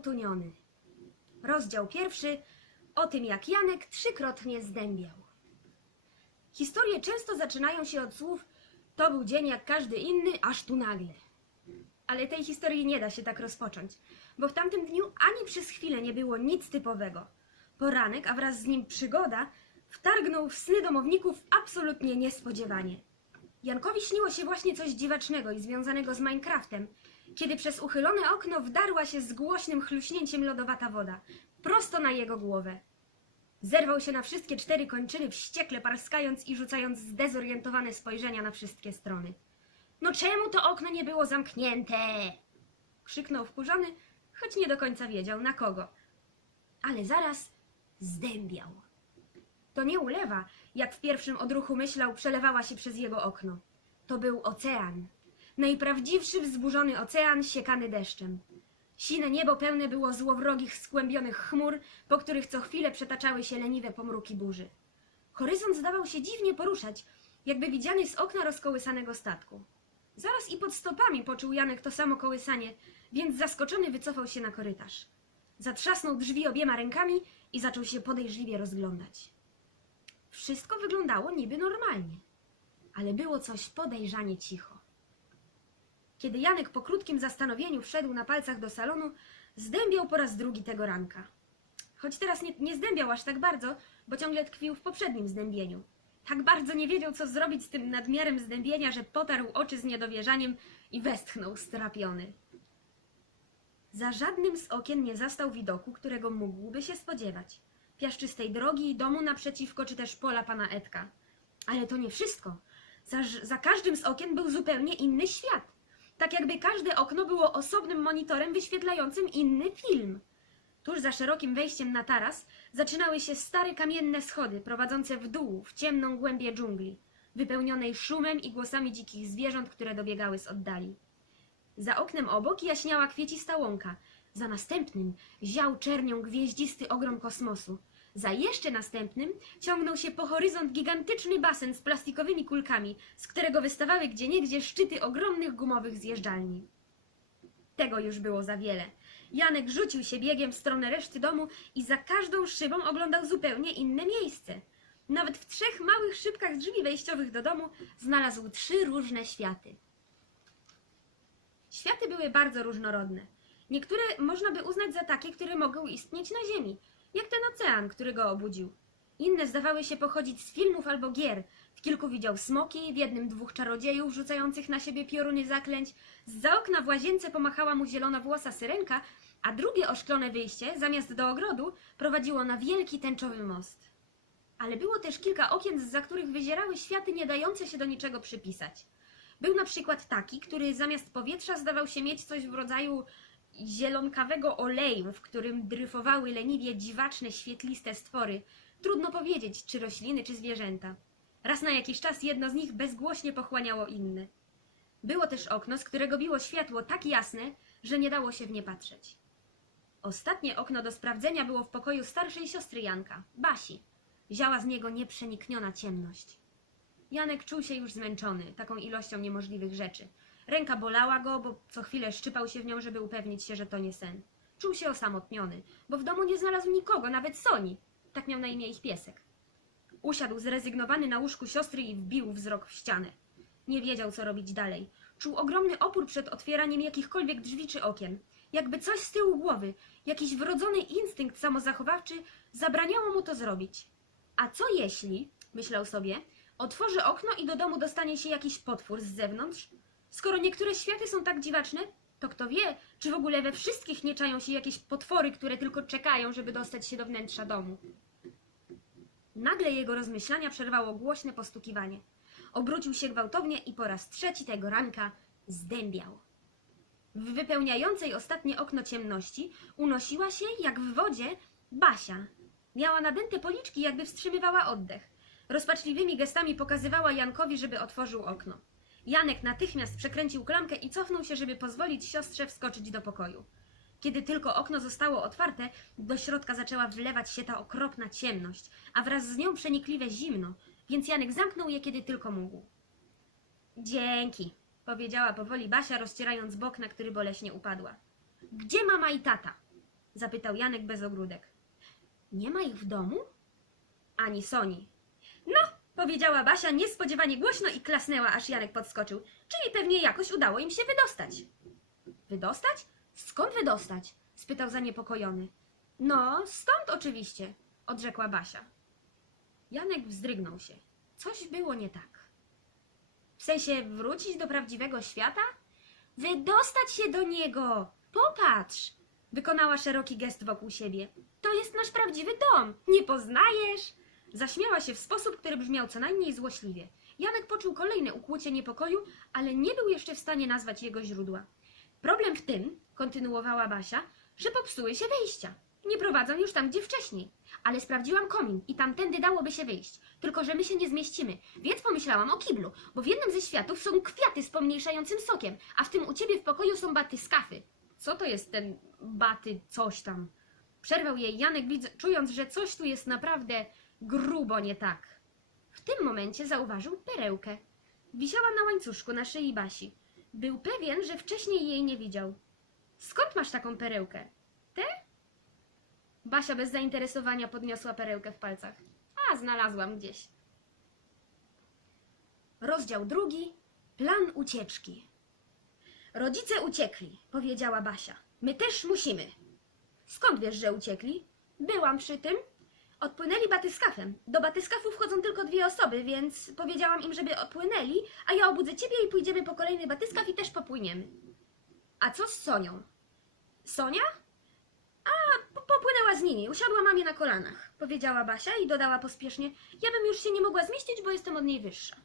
Kołtuniony. Rozdział pierwszy o tym, jak Janek trzykrotnie zdębiał. Historie często zaczynają się od słów to był dzień jak każdy inny, aż tu nagle. Ale tej historii nie da się tak rozpocząć, bo w tamtym dniu ani przez chwilę nie było nic typowego. Poranek, a wraz z nim przygoda, wtargnął w sny domowników absolutnie niespodziewanie. Jankowi śniło się właśnie coś dziwacznego i związanego z Minecraftem, kiedy przez uchylone okno wdarła się z głośnym chluśnięciem lodowata woda, prosto na jego głowę. Zerwał się na wszystkie cztery kończyny, wściekle parskając i rzucając zdezorientowane spojrzenia na wszystkie strony. No czemu to okno nie było zamknięte? Krzyknął wkurzony, choć nie do końca wiedział na kogo. Ale zaraz zdębiał. To nie ulewa, jak w pierwszym odruchu myślał, przelewała się przez jego okno. To był ocean. Najprawdziwszy wzburzony ocean siekany deszczem. Sine niebo pełne było złowrogich, skłębionych chmur, po których co chwilę przetaczały się leniwe pomruki burzy. Horyzont zdawał się dziwnie poruszać, jakby widziany z okna rozkołysanego statku. Zaraz i pod stopami poczuł Janek to samo kołysanie, więc zaskoczony wycofał się na korytarz. Zatrzasnął drzwi obiema rękami i zaczął się podejrzliwie rozglądać. Wszystko wyglądało niby normalnie, ale było coś podejrzanie cicho. Kiedy Janek po krótkim zastanowieniu wszedł na palcach do salonu, zdębiał po raz drugi tego ranka. Choć teraz nie, nie zdębiał aż tak bardzo, bo ciągle tkwił w poprzednim zdębieniu. Tak bardzo nie wiedział, co zrobić z tym nadmiarem zdębienia, że potarł oczy z niedowierzaniem i westchnął strapiony. Za żadnym z okien nie zastał widoku, którego mógłby się spodziewać. Piaszczystej drogi, domu naprzeciwko, czy też pola pana Edka. Ale to nie wszystko. Za, za każdym z okien był zupełnie inny świat. Tak jakby każde okno było osobnym monitorem wyświetlającym inny film. Tuż za szerokim wejściem na taras zaczynały się stare kamienne schody prowadzące w dół, w ciemną głębię dżungli, wypełnionej szumem i głosami dzikich zwierząt, które dobiegały z oddali. Za oknem obok jaśniała kwiecista łąka, za następnym ział czernią gwieździsty ogrom kosmosu. Za jeszcze następnym ciągnął się po horyzont gigantyczny basen z plastikowymi kulkami, z którego wystawały gdzieniegdzie szczyty ogromnych gumowych zjeżdżalni. Tego już było za wiele. Janek rzucił się biegiem w stronę reszty domu i za każdą szybą oglądał zupełnie inne miejsce. Nawet w trzech małych szybkach drzwi wejściowych do domu znalazł trzy różne światy. Światy były bardzo różnorodne. Niektóre można by uznać za takie, które mogą istnieć na Ziemi, jak ten ocean, który go obudził. Inne zdawały się pochodzić z filmów albo gier. W kilku widział smoki, w jednym dwóch czarodziejów rzucających na siebie pioruny zaklęć. Z okna w łazience pomachała mu zielonowłosa syrenka, a drugie oszklone wyjście, zamiast do ogrodu, prowadziło na wielki tęczowy most. Ale było też kilka okien, za których wyzierały światy nie dające się do niczego przypisać. Był na przykład taki, który zamiast powietrza zdawał się mieć coś w rodzaju zielonkawego oleju, w którym dryfowały leniwie dziwaczne, świetliste stwory. Trudno powiedzieć, czy rośliny, czy zwierzęta. Raz na jakiś czas jedno z nich bezgłośnie pochłaniało inne. Było też okno, z którego biło światło tak jasne, że nie dało się w nie patrzeć. Ostatnie okno do sprawdzenia było w pokoju starszej siostry Janka, Basi. Ziała z niego nieprzenikniona ciemność. Janek czuł się już zmęczony taką ilością niemożliwych rzeczy. Ręka bolała go, bo co chwilę szczypał się w nią, żeby upewnić się, że to nie sen. Czuł się osamotniony, bo w domu nie znalazł nikogo, nawet Soni. Tak miał na imię ich piesek. Usiadł zrezygnowany na łóżku siostry i wbił wzrok w ścianę. Nie wiedział, co robić dalej. Czuł ogromny opór przed otwieraniem jakichkolwiek drzwi czy okien. Jakby coś z tyłu głowy, jakiś wrodzony instynkt samozachowawczy zabraniało mu to zrobić. A co jeśli, myślał sobie, otworzy okno i do domu dostanie się jakiś potwór z zewnątrz? Skoro niektóre światy są tak dziwaczne, to kto wie, czy w ogóle we wszystkich nie czają się jakieś potwory, które tylko czekają, żeby dostać się do wnętrza domu. Nagle jego rozmyślania przerwało głośne postukiwanie. Obrócił się gwałtownie i po raz trzeci tego ranka zdębiał. W wypełniającej ostatnie okno ciemności unosiła się, jak w wodzie, Basia. Miała nadęte policzki, jakby wstrzymywała oddech. Rozpaczliwymi gestami pokazywała Jankowi, żeby otworzył okno. Janek natychmiast przekręcił klamkę i cofnął się, żeby pozwolić siostrze wskoczyć do pokoju. Kiedy tylko okno zostało otwarte, do środka zaczęła wlewać się ta okropna ciemność, a wraz z nią przenikliwe zimno, więc Janek zamknął je, kiedy tylko mógł. Dzięki, powiedziała powoli Basia, rozcierając bok, na który boleśnie upadła. Gdzie mama i tata? Zapytał Janek bez ogródek. Nie ma ich w domu? Ani Soni. No, powiedziała Basia niespodziewanie głośno i klasnęła, aż Janek podskoczył. Czyli pewnie jakoś udało im się wydostać. Wydostać? Skąd wydostać? spytał zaniepokojony. No, stąd oczywiście, odrzekła Basia. Janek wzdrygnął się. Coś było nie tak. W sensie wrócić do prawdziwego świata? Wydostać się do niego! Popatrz! Wykonała szeroki gest wokół siebie. To jest nasz prawdziwy dom! Nie poznajesz? Zaśmiała się w sposób, który brzmiał co najmniej złośliwie. Janek poczuł kolejne ukłucie niepokoju, ale nie był jeszcze w stanie nazwać jego źródła. Problem w tym, kontynuowała Basia, że popsuły się wejścia. Nie prowadzą już tam, gdzie wcześniej. Ale sprawdziłam komin i tamtędy dałoby się wyjść. Tylko, że my się nie zmieścimy. Więc pomyślałam o kiblu, bo w jednym ze światów są kwiaty z pomniejszającym sokiem, a w tym u ciebie w pokoju są baty skafy. Co to jest ten baty coś tam? Przerwał jej Janek, czując, że coś tu jest naprawdę grubo nie tak. W tym momencie zauważył perełkę. Wisiała na łańcuszku na szyi Basi. Był pewien, że wcześniej jej nie widział. Skąd masz taką perełkę? Tę? Basia bez zainteresowania podniosła perełkę w palcach. A, znalazłam gdzieś. Rozdział drugi. Plan ucieczki. Rodzice uciekli, powiedziała Basia. My też musimy. Skąd wiesz, że uciekli? Byłam przy tym. Odpłynęli batyskafem. Do batyskafu wchodzą tylko dwie osoby, więc powiedziałam im, żeby odpłynęli, a ja obudzę ciebie i pójdziemy po kolejny batyskaw i też popłyniemy. A co z Sonią? Sonia? A, po- popłynęła z nimi, usiadła mamie na kolanach, powiedziała Basia i dodała pospiesznie, ja bym już się nie mogła zmieścić, bo jestem od niej wyższa.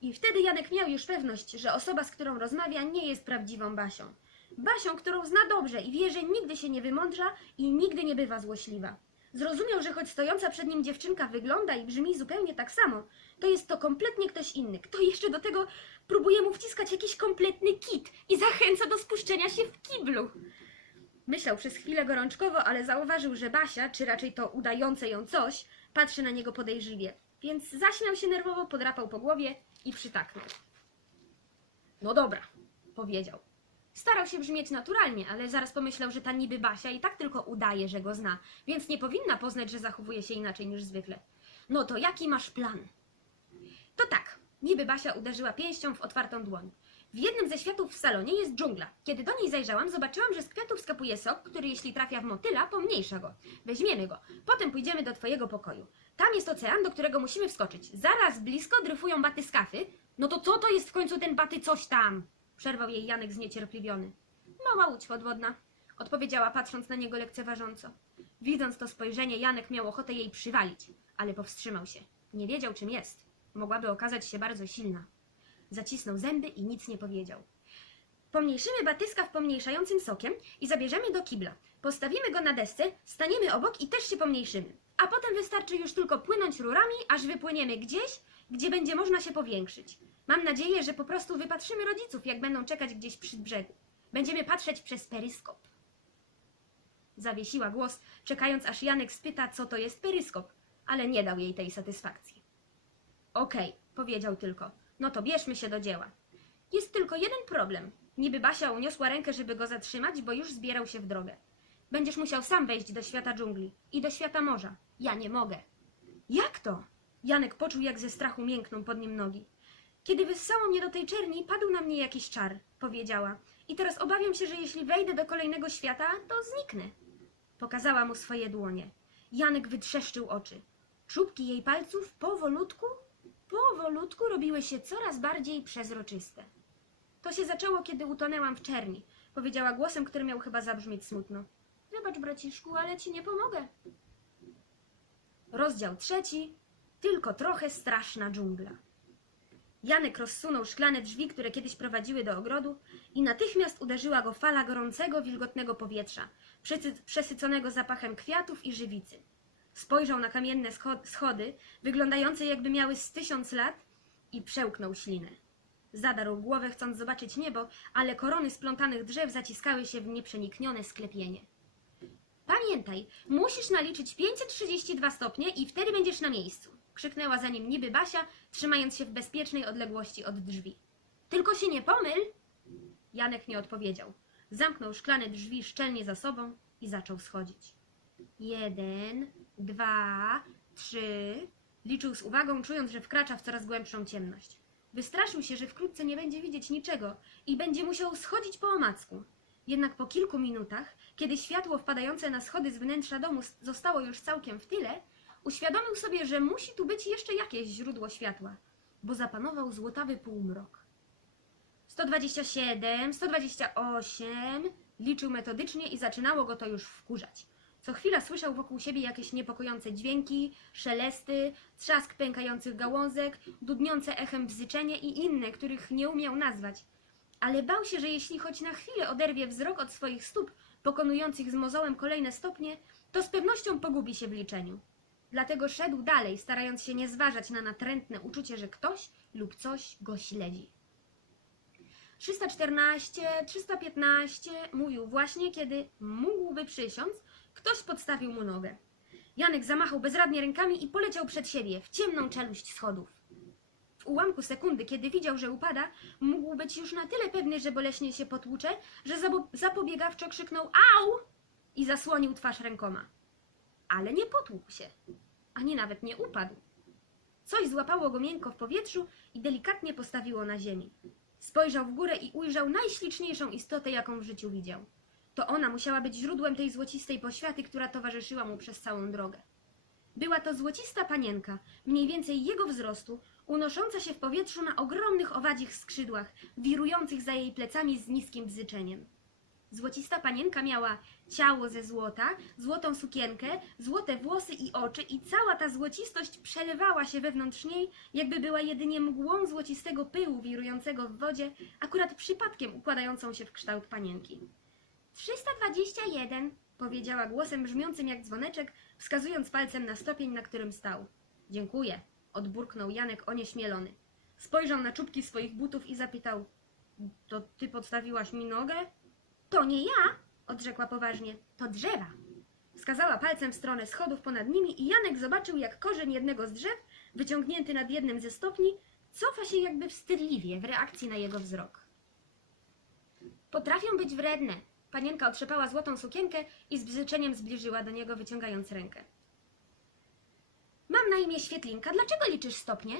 I wtedy Janek miał już pewność, że osoba, z którą rozmawia, nie jest prawdziwą Basią. Basią, którą zna dobrze i wie, że nigdy się nie wymądrza i nigdy nie bywa złośliwa. Zrozumiał, że choć stojąca przed nim dziewczynka wygląda i brzmi zupełnie tak samo, to jest to kompletnie ktoś inny, kto jeszcze do tego próbuje mu wciskać jakiś kompletny kit i zachęca do spuszczenia się w kiblu. Myślał przez chwilę gorączkowo, ale zauważył, że Basia, czy raczej to udające ją coś, patrzy na niego podejrzliwie. Więc zaśmiał się nerwowo, podrapał po głowie i przytaknął. No dobra, powiedział. Starał się brzmieć naturalnie, ale zaraz pomyślał, że ta niby Basia i tak tylko udaje, że go zna, więc nie powinna poznać, że zachowuje się inaczej niż zwykle. No to jaki masz plan? To tak, niby Basia uderzyła pięścią w otwartą dłoń. W jednym ze światów w salonie jest dżungla. Kiedy do niej zajrzałam, zobaczyłam, że z kwiatów skapuje sok, który jeśli trafia w motyla, pomniejsza go. Weźmiemy go. Potem pójdziemy do twojego pokoju. Tam jest ocean, do którego musimy wskoczyć. Zaraz blisko dryfują baty skafy. No to co to jest w końcu ten baty coś tam? Przerwał jej Janek zniecierpliwiony. Mała łódź podwodna, odpowiedziała patrząc na niego lekceważąco. Widząc to spojrzenie, Janek miał ochotę jej przywalić, ale powstrzymał się. Nie wiedział, czym jest. Mogłaby okazać się bardzo silna. Zacisnął zęby i nic nie powiedział. Pomniejszymy batyskaw pomniejszającym sokiem i zabierzemy do kibla. Postawimy go na desce, staniemy obok i też się pomniejszymy. A potem wystarczy już tylko płynąć rurami, aż wypłyniemy gdzieś, gdzie będzie można się powiększyć. Mam nadzieję, że po prostu wypatrzymy rodziców, jak będą czekać gdzieś przy brzegu. Będziemy patrzeć przez peryskop. Zawiesiła głos, czekając aż Janek spyta, co to jest peryskop, ale nie dał jej tej satysfakcji. Okej, powiedział tylko. No to bierzmy się do dzieła. Jest tylko jeden problem. Niby Basia uniosła rękę, żeby go zatrzymać, bo już zbierał się w drogę. Będziesz musiał sam wejść do świata dżungli i do świata morza. Ja nie mogę. Jak to? Janek poczuł, jak ze strachu miękną pod nim nogi. Kiedy wyssało mnie do tej czerni, padł na mnie jakiś czar, powiedziała. I teraz obawiam się, że jeśli wejdę do kolejnego świata, to zniknę. Pokazała mu swoje dłonie. Janek wytrzeszczył oczy. Czubki jej palców powolutku, powolutku robiły się coraz bardziej przezroczyste. To się zaczęło, kiedy utonęłam w czerni, powiedziała głosem, który miał chyba zabrzmieć smutno. Wybacz, braciszku, ale ci nie pomogę. Rozdział trzeci. Tylko trochę straszna dżungla. Janek rozsunął szklane drzwi, które kiedyś prowadziły do ogrodu i natychmiast uderzyła go fala gorącego, wilgotnego powietrza, przesyconego zapachem kwiatów i żywicy. Spojrzał na kamienne scho- schody, wyglądające jakby miały z tysiąc lat i przełknął ślinę. Zadarł głowę, chcąc zobaczyć niebo, ale korony splątanych drzew zaciskały się w nieprzeniknione sklepienie. Pamiętaj, musisz naliczyć 532 stopnie i wtedy będziesz na miejscu. Krzyknęła za nim niby Basia, trzymając się w bezpiecznej odległości od drzwi. Tylko się nie pomyl! Janek nie odpowiedział. Zamknął szklane drzwi szczelnie za sobą i zaczął schodzić. Jeden, dwa, trzy. Liczył z uwagą, czując, że wkracza w coraz głębszą ciemność. Wystraszył się, że wkrótce nie będzie widzieć niczego i będzie musiał schodzić po omacku. Jednak po kilku minutach, kiedy światło wpadające na schody z wnętrza domu zostało już całkiem w tyle, uświadomił sobie, że musi tu być jeszcze jakieś źródło światła, bo zapanował złotawy półmrok. 127, 128, liczył metodycznie i zaczynało go to już wkurzać. Co chwila słyszał wokół siebie jakieś niepokojące dźwięki, szelesty, trzask pękających gałązek, dudniące echem bzyczenie i inne, których nie umiał nazwać. Ale bał się, że jeśli choć na chwilę oderwie wzrok od swoich stóp, pokonujących z mozołem kolejne stopnie, to z pewnością pogubi się w liczeniu. Dlatego szedł dalej, starając się nie zważać na natrętne uczucie, że ktoś lub coś go śledzi. 314, 315 mówił właśnie, kiedy mógłby przysiąc, ktoś podstawił mu nogę. Janek zamachał bezradnie rękami i poleciał przed siebie, w ciemną czeluść schodów. W ułamku sekundy, kiedy widział, że upada, mógł być już na tyle pewny, że boleśnie się potłucze, że zapobiegawczo krzyknął au i zasłonił twarz rękoma. Ale nie potłukł się, ani nawet nie upadł. Coś złapało go miękko w powietrzu i delikatnie postawiło na ziemi. Spojrzał w górę i ujrzał najśliczniejszą istotę, jaką w życiu widział. To ona musiała być źródłem tej złocistej poświaty, która towarzyszyła mu przez całą drogę. Była to złocista panienka, mniej więcej jego wzrostu, unosząca się w powietrzu na ogromnych owadzich skrzydłach, wirujących za jej plecami z niskim bzyczeniem. Złocista panienka miała ciało ze złota, złotą sukienkę, złote włosy i oczy i cała ta złocistość przelewała się wewnątrz niej, jakby była jedynie mgłą złocistego pyłu wirującego w wodzie, akurat przypadkiem układającą się w kształt panienki. 321, powiedziała głosem brzmiącym jak dzwoneczek, wskazując palcem na stopień, na którym stał. Dziękuję, odburknął Janek onieśmielony. Spojrzał na czubki swoich butów i zapytał: To ty podstawiłaś mi nogę? To nie ja, odrzekła poważnie, to drzewa. Wskazała palcem w stronę schodów ponad nimi i Janek zobaczył, jak korzeń jednego z drzew, wyciągnięty nad jednym ze stopni, cofa się jakby wstydliwie w reakcji na jego wzrok. Potrafią być wredne. Panienka otrzepała złotą sukienkę i z bzyczeniem zbliżyła do niego, wyciągając rękę. Mam na imię Świetlinka. Dlaczego liczysz stopnie?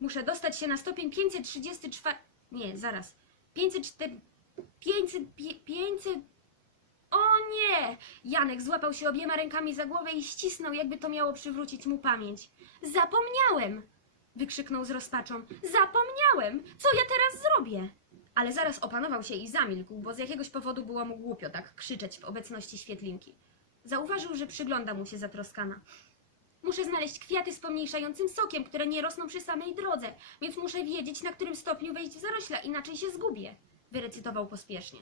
Muszę dostać się na stopień 534... Nie, zaraz. 504... 500... pie- 500... O nie! Janek złapał się obiema rękami za głowę i ścisnął, jakby to miało przywrócić mu pamięć. Zapomniałem! Wykrzyknął z rozpaczą. Zapomniałem! Co ja teraz zrobię? Ale zaraz opanował się i zamilkł, bo z jakiegoś powodu było mu głupio tak krzyczeć w obecności świetlinki. Zauważył, że przygląda mu się zatroskana. Muszę znaleźć kwiaty z pomniejszającym sokiem, które nie rosną przy samej drodze, więc muszę wiedzieć, na którym stopniu wejść w zarośla, inaczej się zgubię, wyrecytował pospiesznie.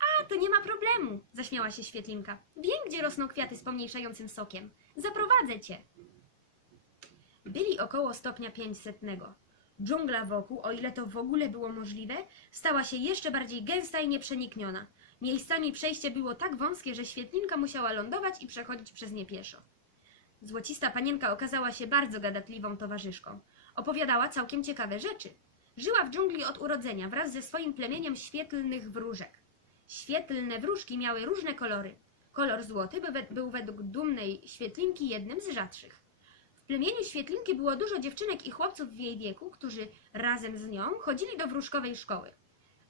A, to nie ma problemu, zaśmiała się świetlinka. Wiem, gdzie rosną kwiaty z pomniejszającym sokiem. Zaprowadzę cię. Byli około stopnia 500. Dżungla wokół, o ile to w ogóle było możliwe, stała się jeszcze bardziej gęsta i nieprzenikniona. Miejscami przejście było tak wąskie, że świetlinka musiała lądować i przechodzić przez nie pieszo. Złocista panienka okazała się bardzo gadatliwą towarzyszką. Opowiadała całkiem ciekawe rzeczy. Żyła w dżungli od urodzenia wraz ze swoim plemieniem świetlnych wróżek. Świetlne wróżki miały różne kolory. Kolor złoty by- był według dumnej świetlinki jednym z rzadszych. W plemieniu świetlinki było dużo dziewczynek i chłopców w jej wieku, którzy razem z nią chodzili do wróżkowej szkoły.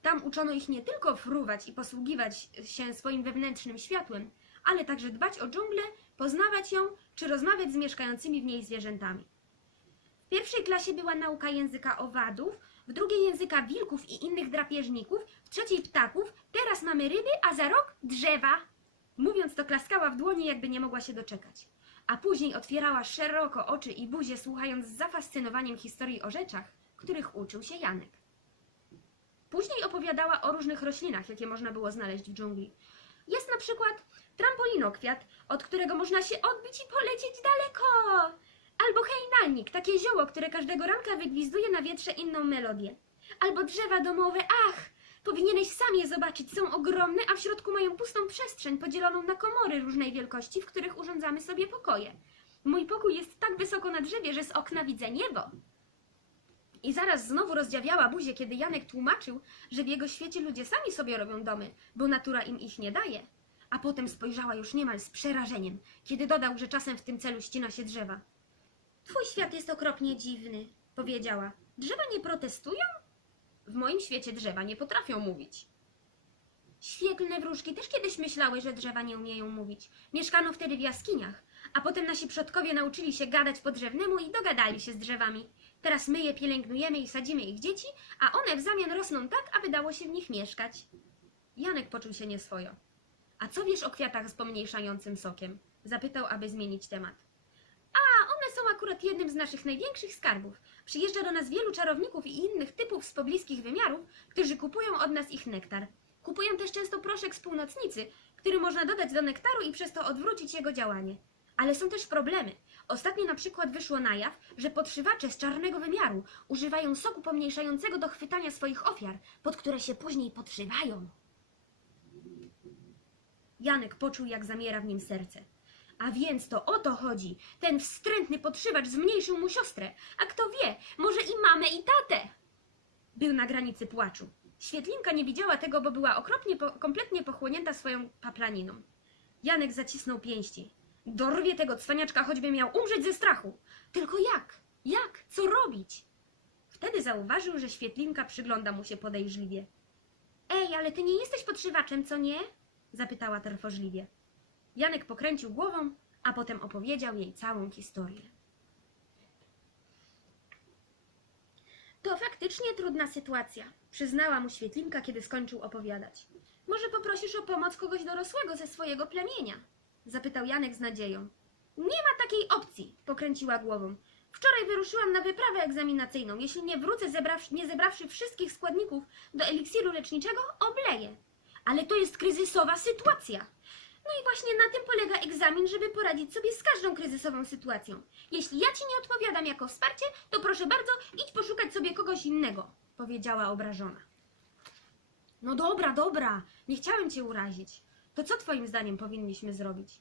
Tam uczono ich nie tylko fruwać i posługiwać się swoim wewnętrznym światłem, ale także dbać o dżunglę, poznawać ją czy rozmawiać z mieszkającymi w niej zwierzętami. Pierwszej klasie była nauka języka owadów, w drugiej języka wilków i innych drapieżników, w trzeciej ptaków, teraz mamy ryby, a za rok drzewa. Mówiąc to klaskała w dłoni, jakby nie mogła się doczekać. A później otwierała szeroko oczy i buzię, słuchając z zafascynowaniem historii o rzeczach, których uczył się Janek. Później opowiadała o różnych roślinach, jakie można było znaleźć w dżungli. Jest na przykład trampolinokwiat, od którego można się odbić i polecieć daleko. Albo hejnalnik, takie zioło, które każdego ranka wygwizduje na wietrze inną melodię. Albo drzewa domowe, ach! Powinieneś sam je zobaczyć, są ogromne, a w środku mają pustą przestrzeń podzieloną na komory różnej wielkości, w których urządzamy sobie pokoje. Mój pokój jest tak wysoko na drzewie, że z okna widzę niebo. I zaraz znowu rozdziawiała buzię, kiedy Janek tłumaczył, że w jego świecie ludzie sami sobie robią domy, bo natura im ich nie daje. a potem spojrzała już niemal z przerażeniem, kiedy dodał, że czasem w tym celu ścina się drzewa. Twój świat jest okropnie dziwny, powiedziała. Drzewa nie protestują? W moim świecie drzewa nie potrafią mówić. Świetlne wróżki też kiedyś myślały, że drzewa nie umieją mówić. Mieszkano wtedy w jaskiniach, a potem nasi przodkowie nauczyli się gadać po drzewnemu i dogadali się z drzewami. Teraz my je pielęgnujemy i sadzimy ich dzieci, a one w zamian rosną tak, aby dało się w nich mieszkać. Janek poczuł się nieswojo. A co wiesz o kwiatach z pomniejszającym sokiem? Zapytał, aby zmienić temat. One są akurat jednym z naszych największych skarbów. Przyjeżdża do nas wielu czarowników i innych typów z pobliskich wymiarów, którzy kupują od nas ich nektar. Kupują też często proszek z północnicy, który można dodać do nektaru i przez to odwrócić jego działanie. Ale są też problemy. Ostatnio na przykład wyszło na jaw, że podszywacze z czarnego wymiaru używają soku pomniejszającego do chwytania swoich ofiar, pod które się później podszywają. Janek poczuł, jak zamiera w nim serce. A więc to o to chodzi. Ten wstrętny podszywacz zmniejszył mu siostrę. A kto wie, może i mamę i tatę. Był na granicy płaczu. Świetlinka nie widziała tego, bo była okropnie, po, kompletnie pochłonięta swoją paplaniną. Janek zacisnął pięści. Dorwie tego cwaniaczka, choćby miał umrzeć ze strachu. Tylko jak? Jak? Co robić? Wtedy zauważył, że świetlinka przygląda mu się podejrzliwie. Ej, ale ty nie jesteś podszywaczem, co nie? Zapytała trwożliwie. Janek pokręcił głową, a potem opowiedział jej całą historię. To faktycznie trudna sytuacja, przyznała mu Świetlinka, kiedy skończył opowiadać. Może poprosisz o pomoc kogoś dorosłego ze swojego plemienia? Zapytał Janek z nadzieją. Nie ma takiej opcji, pokręciła głową. Wczoraj wyruszyłam na wyprawę egzaminacyjną. Jeśli nie wrócę, nie zebrawszy wszystkich składników do eliksiru leczniczego, obleję. Ale to jest kryzysowa sytuacja. No i właśnie na tym polega egzamin, żeby poradzić sobie z każdą kryzysową sytuacją. Jeśli ja ci nie odpowiadam jako wsparcie, to proszę bardzo, idź poszukać sobie kogoś innego, powiedziała obrażona. No dobra, dobra, nie chciałem cię urazić. To co twoim zdaniem powinniśmy zrobić?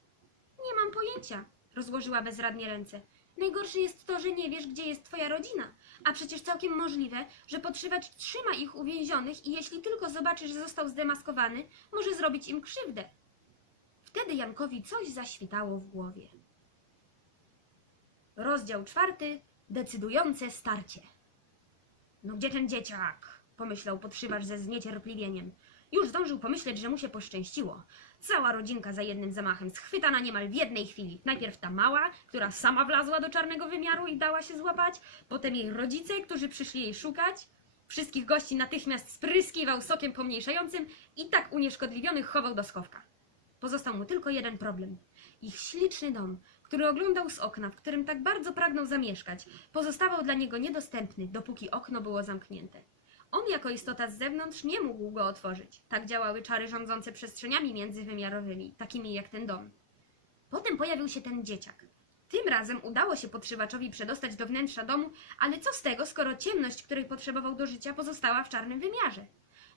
Nie mam pojęcia, rozłożyła bezradnie ręce. Najgorsze jest to, że nie wiesz, gdzie jest twoja rodzina. A przecież całkiem możliwe, że podszywacz trzyma ich uwięzionych i jeśli tylko zobaczy, że został zdemaskowany, może zrobić im krzywdę. Wtedy Jankowi coś zaświtało w głowie. Rozdział czwarty. Decydujące starcie. No gdzie ten dzieciak? Pomyślał podszywacz ze zniecierpliwieniem. Już zdążył pomyśleć, że mu się poszczęściło. Cała rodzinka za jednym zamachem schwytana niemal w jednej chwili. Najpierw ta mała, która sama wlazła do czarnego wymiaru i dała się złapać, potem jej rodzice, którzy przyszli jej szukać. Wszystkich gości natychmiast spryskiwał sokiem pomniejszającym i tak unieszkodliwionych chował do schowka. Pozostał mu tylko jeden problem. Ich śliczny dom, który oglądał z okna, w którym tak bardzo pragnął zamieszkać, pozostawał dla niego niedostępny, dopóki okno było zamknięte. On jako istota z zewnątrz nie mógł go otworzyć. Tak działały czary rządzące przestrzeniami międzywymiarowymi, takimi jak ten dom. Potem pojawił się ten dzieciak. Tym razem udało się podszywaczowi przedostać do wnętrza domu, ale co z tego, skoro ciemność, której potrzebował do życia, pozostała w czarnym wymiarze?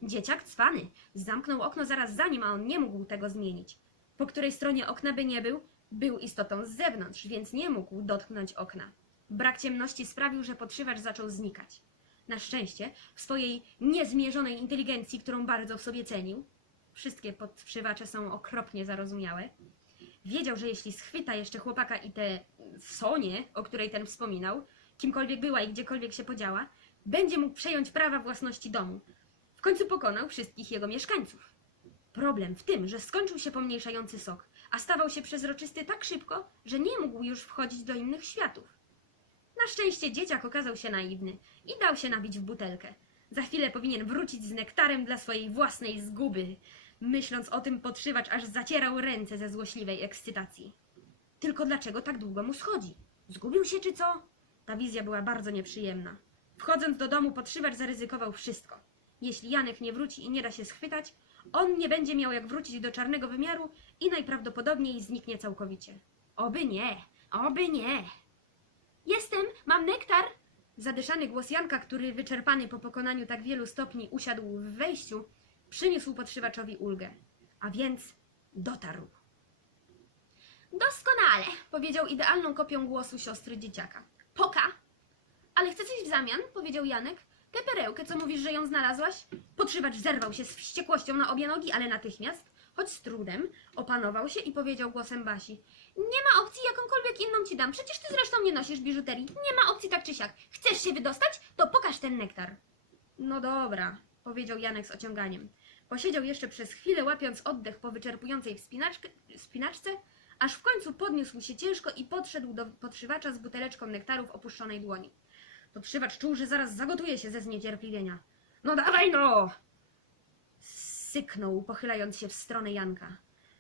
Dzieciak cwany zamknął okno zaraz za nim, a on nie mógł tego zmienić. Po której stronie okna by nie był, był istotą z zewnątrz, więc nie mógł dotknąć okna. Brak ciemności sprawił, że podszywacz zaczął znikać. Na szczęście, w swojej niezmierzonej inteligencji, którą bardzo w sobie cenił, wszystkie podszywacze są okropnie zarozumiałe, wiedział, że jeśli schwyta jeszcze chłopaka i tę Sonię, o której ten wspominał, kimkolwiek była i gdziekolwiek się podziała, będzie mógł przejąć prawa własności domu. Końcu pokonał wszystkich jego mieszkańców. Problem w tym, że skończył się pomniejszający sok, a stawał się przezroczysty tak szybko, że nie mógł już wchodzić do innych światów. Na szczęście dzieciak okazał się naiwny i dał się nabić w butelkę. Za chwilę powinien wrócić z nektarem dla swojej własnej zguby. Myśląc o tym, podszywacz aż zacierał ręce ze złośliwej ekscytacji. Tylko dlaczego tak długo mu schodzi? Zgubił się czy co? Ta wizja była bardzo nieprzyjemna. Wchodząc do domu, podszywacz zaryzykował wszystko. Jeśli Janek nie wróci i nie da się schwytać, on nie będzie miał jak wrócić do czarnego wymiaru i najprawdopodobniej zniknie całkowicie. Oby nie, oby nie. Jestem, mam nektar! Zadyszany głos Janka, który wyczerpany po pokonaniu tak wielu stopni usiadł w wejściu, przyniósł podszywaczowi ulgę. A więc dotarł. Doskonale, powiedział idealną kopią głosu siostry dzieciaka. Poka! Ale chcę coś w zamian, powiedział Janek. Tę perełkę, co mówisz, że ją znalazłaś? Podszywacz zerwał się z wściekłością na obie nogi, ale natychmiast, choć z trudem opanował się i powiedział głosem Basi. Nie ma opcji, jakąkolwiek inną ci dam. Przecież ty zresztą nie nosisz biżuterii. Nie ma opcji tak czy siak. Chcesz się wydostać? To pokaż ten nektar. No dobra, powiedział Janek z ociąganiem. Posiedział jeszcze przez chwilę, łapiąc oddech po wyczerpującej wspinaczce, aż w końcu podniósł się ciężko i podszedł do podszywacza z buteleczką nektaru w opuszczonej dłoni. Podszywacz czuł, że zaraz zagotuje się ze zniecierpliwienia. No dawaj no! Syknął, pochylając się w stronę Janka.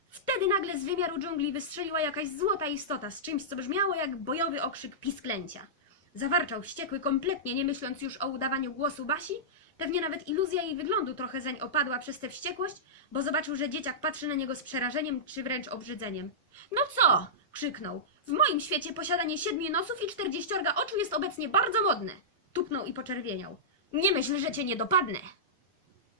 Wtedy nagle z wymiaru dżungli wystrzeliła jakaś złota istota z czymś, co brzmiało jak bojowy okrzyk pisklęcia. Zawarczał wściekły, kompletnie nie myśląc już o udawaniu głosu Basi. Pewnie nawet iluzja jej wyglądu trochę zeń opadła przez tę wściekłość, bo zobaczył, że dzieciak patrzy na niego z przerażeniem czy wręcz obrzydzeniem. No co? krzyknął. W moim świecie posiadanie siedmiu nosów i czterdzieściorga oczu jest obecnie bardzo modne. Tupnął i poczerwieniał. Nie myśl, że cię nie dopadnę.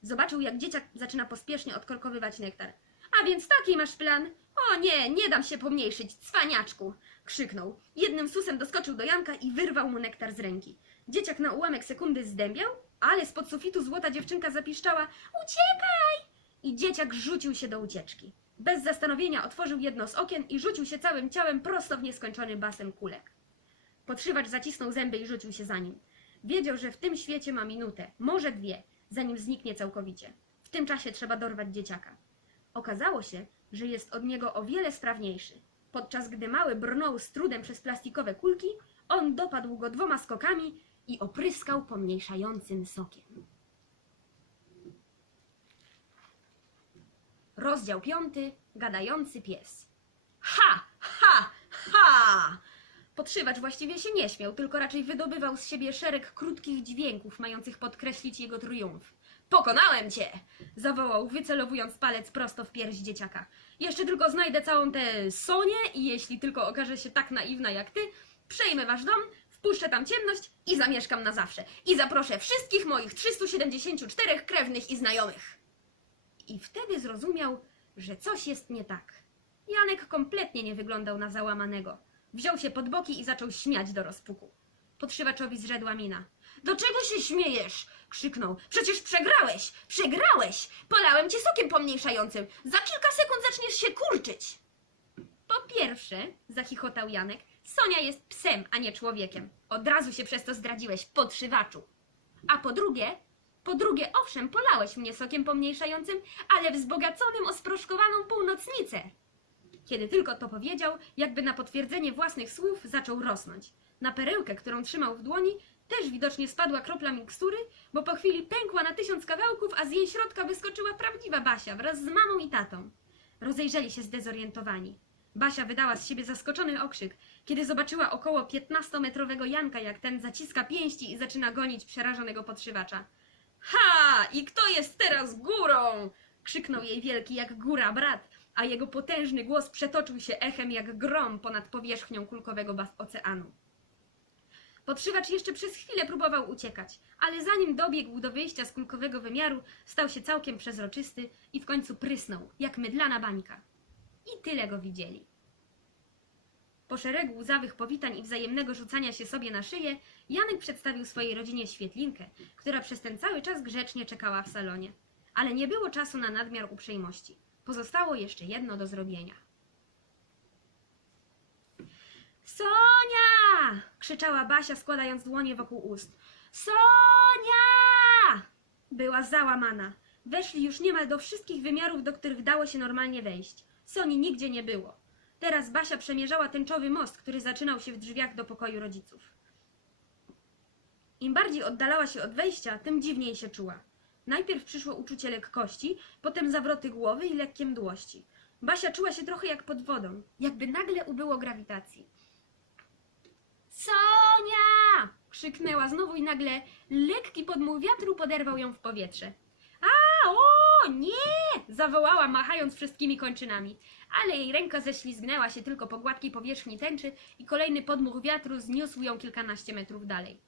Zobaczył, jak dzieciak zaczyna pospiesznie odkorkowywać nektar. A więc taki masz plan? O nie, nie dam się pomniejszyć, cwaniaczku! krzyknął. Jednym susem doskoczył do Janka i wyrwał mu nektar z ręki. Dzieciak na ułamek sekundy zdębiał, ale spod sufitu złota dziewczynka zapiszczała Uciekaj! I dzieciak rzucił się do ucieczki. Bez zastanowienia otworzył jedno z okien i rzucił się całym ciałem prosto w nieskończony basen kulek. Podszywacz zacisnął zęby i rzucił się za nim. Wiedział, że w tym świecie ma minutę, może dwie, zanim zniknie całkowicie. W tym czasie trzeba dorwać dzieciaka. Okazało się, że jest od niego o wiele sprawniejszy. Podczas gdy mały brnął z trudem przez plastikowe kulki, on dopadł go dwoma skokami i opryskał pomniejszającym sokiem. Rozdział piąty. Gadający pies. Ha! Ha! Ha! Podszywacz właściwie się nie śmiał, tylko raczej wydobywał z siebie szereg krótkich dźwięków mających podkreślić jego triumf. Pokonałem cię! zawołał, wycelowując palec prosto w pierś dzieciaka. Jeszcze tylko znajdę całą tę Sonię i jeśli tylko okaże się tak naiwna jak ty, przejmę wasz dom, wpuszczę tam ciemność i zamieszkam na zawsze. I zaproszę wszystkich moich 374 krewnych i znajomych. I wtedy zrozumiał, że coś jest nie tak. Janek kompletnie nie wyglądał na załamanego. Wziął się pod boki i zaczął śmiać do rozpuku. Podszywaczowi zrzedła mina. Do czego się śmiejesz? krzyknął. Przecież przegrałeś! Przegrałeś! Polałem cię sokiem pomniejszającym. Za kilka sekund zaczniesz się kurczyć. Po pierwsze, zachichotał Janek, Sonia jest psem, a nie człowiekiem. Od razu się przez to zdradziłeś, podszywaczu. A po drugie, po drugie, owszem, polałeś mnie sokiem pomniejszającym, ale wzbogaconym o sproszkowaną północnicę. Kiedy tylko to powiedział, jakby na potwierdzenie własnych słów zaczął rosnąć. Na perełkę, którą trzymał w dłoni, też widocznie spadła kropla mikstury, bo po chwili pękła na tysiąc kawałków, a z jej środka wyskoczyła prawdziwa Basia wraz z mamą i tatą. Rozejrzeli się zdezorientowani. Basia wydała z siebie zaskoczony okrzyk, kiedy zobaczyła około 15-metrowego Janka, jak ten zaciska pięści i zaczyna gonić przerażonego podszywacza. Ha! I kto jest teraz górą? krzyknął jej wielki jak góra brat, a jego potężny głos przetoczył się echem jak grom ponad powierzchnią kulkowego oceanu. Podszywacz jeszcze przez chwilę próbował uciekać, ale zanim dobiegł do wyjścia z kulkowego wymiaru, stał się całkiem przezroczysty i w końcu prysnął, jak mydlana bańka. I tyle go widzieli. Po szeregu łzawych powitań i wzajemnego rzucania się sobie na szyję, Janek przedstawił swojej rodzinie świetlinkę, która przez ten cały czas grzecznie czekała w salonie. Ale nie było czasu na nadmiar uprzejmości. Pozostało jeszcze jedno do zrobienia. Sonia! krzyczała Basia, składając dłonie wokół ust. Sonia! Była załamana. Weszli już niemal do wszystkich wymiarów, do których dało się normalnie wejść. Soni nigdzie nie było. Teraz Basia przemierzała tęczowy most, który zaczynał się w drzwiach do pokoju rodziców. Im bardziej oddalała się od wejścia, tym dziwniej się czuła. Najpierw przyszło uczucie lekkości, potem zawroty głowy i lekkie mdłości. Basia czuła się trochę jak pod wodą, jakby nagle ubyło grawitacji. Sonia! krzyknęła znowu i nagle lekki podmuch wiatru poderwał ją w powietrze. A, o, nie! zawołała, machając wszystkimi kończynami. Ale jej ręka ześlizgnęła się tylko po gładkiej powierzchni tęczy i kolejny podmuch wiatru zniósł ją kilkanaście metrów dalej.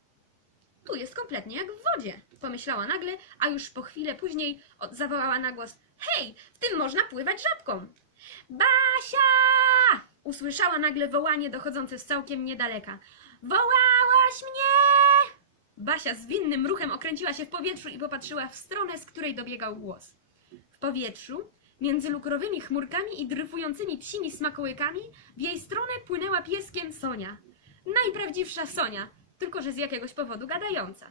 Tu jest kompletnie jak w wodzie, pomyślała nagle, a już po chwilę później zawołała na głos: Hej, w tym można pływać żabką! Basia! Usłyszała nagle wołanie dochodzące z całkiem niedaleka. Wołałaś mnie! Basia zwinnym ruchem okręciła się w powietrzu i popatrzyła w stronę, z której dobiegał głos. Powietrzu Między lukrowymi chmurkami i dryfującymi psimi smakołykami w jej stronę płynęła pieskiem Sonia. Najprawdziwsza Sonia, tylko że z jakiegoś powodu gadająca.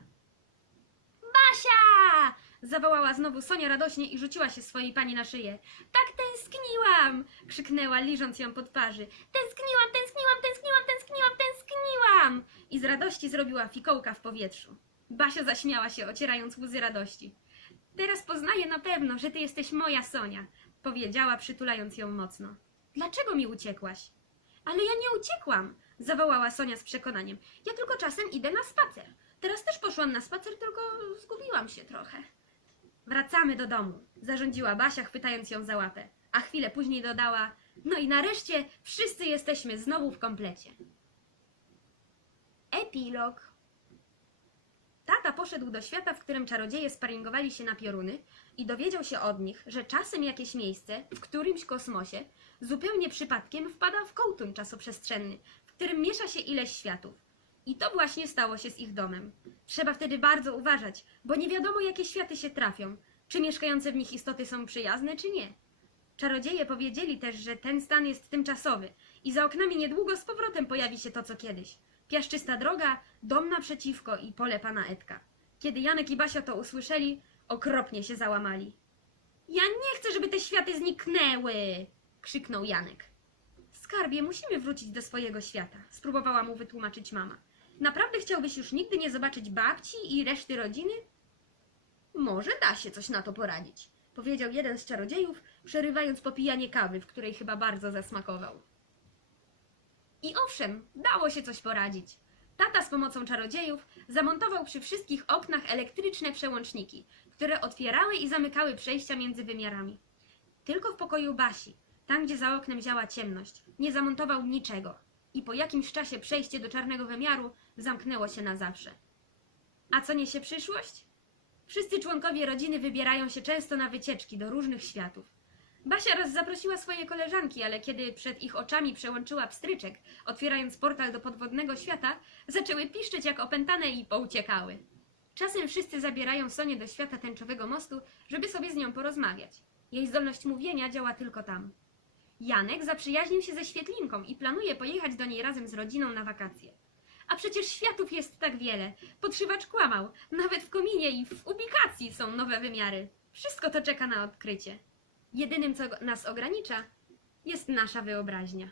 Basia! Zawołała znowu Sonia radośnie i rzuciła się swojej pani na szyję. Tak tęskniłam! krzyknęła, liżąc ją pod parzy. Tęskniłam, tęskniłam, tęskniłam, tęskniłam, tęskniłam! I z radości zrobiła fikołka w powietrzu. Basia zaśmiała się, ocierając łzy radości. Teraz poznaję na pewno, że ty jesteś moja Sonia, powiedziała, przytulając ją mocno. Dlaczego mi uciekłaś? Ale ja nie uciekłam, zawołała Sonia z przekonaniem. Ja tylko czasem idę na spacer. Teraz też poszłam na spacer, tylko zgubiłam się trochę. Wracamy do domu, zarządziła Basia, chwytając ją za łapę. A chwilę później dodała: No i nareszcie wszyscy jesteśmy znowu w komplecie. Epilog. Poszedł do świata, w którym czarodzieje sparingowali się na pioruny i dowiedział się od nich, że czasem jakieś miejsce w którymś kosmosie zupełnie przypadkiem wpada w kołtun czasoprzestrzenny, w którym miesza się ileś światów. I to właśnie stało się z ich domem. Trzeba wtedy bardzo uważać, bo nie wiadomo, jakie światy się trafią, czy mieszkające w nich istoty są przyjazne, czy nie. Czarodzieje powiedzieli też, że ten stan jest tymczasowy i za oknami niedługo z powrotem pojawi się to, co kiedyś. Piaszczysta droga, dom naprzeciwko i pole pana Edka. Kiedy Janek i Basia to usłyszeli, okropnie się załamali. Ja nie chcę, żeby te światy zniknęły! krzyknął Janek. Skarbie, musimy wrócić do swojego świata, spróbowała mu wytłumaczyć mama. Naprawdę chciałbyś już nigdy nie zobaczyć babci i reszty rodziny? Może da się coś na to poradzić, powiedział jeden z czarodziejów, przerywając popijanie kawy, w której chyba bardzo zasmakował. I owszem, dało się coś poradzić. Tata z pomocą czarodziejów zamontował przy wszystkich oknach elektryczne przełączniki, które otwierały i zamykały przejścia między wymiarami. Tylko w pokoju Basi, tam gdzie za oknem ziała ciemność, nie zamontował niczego i po jakimś czasie przejście do czarnego wymiaru zamknęło się na zawsze. A co niesie przyszłość? Wszyscy członkowie rodziny wybierają się często na wycieczki do różnych światów. Basia raz zaprosiła swoje koleżanki, ale kiedy przed ich oczami przełączyła pstryczek, otwierając portal do podwodnego świata, zaczęły piszczeć jak opętane i pouciekały. Czasem wszyscy zabierają Sonię do świata tęczowego mostu, żeby sobie z nią porozmawiać. Jej zdolność mówienia działa tylko tam. Janek zaprzyjaźnił się ze Świetlinką i planuje pojechać do niej razem z rodziną na wakacje. A przecież światów jest tak wiele. Podszywacz kłamał. Nawet w kominie i w ubikacji są nowe wymiary. Wszystko to czeka na odkrycie. Jedynym, co nas ogranicza, jest nasza wyobraźnia.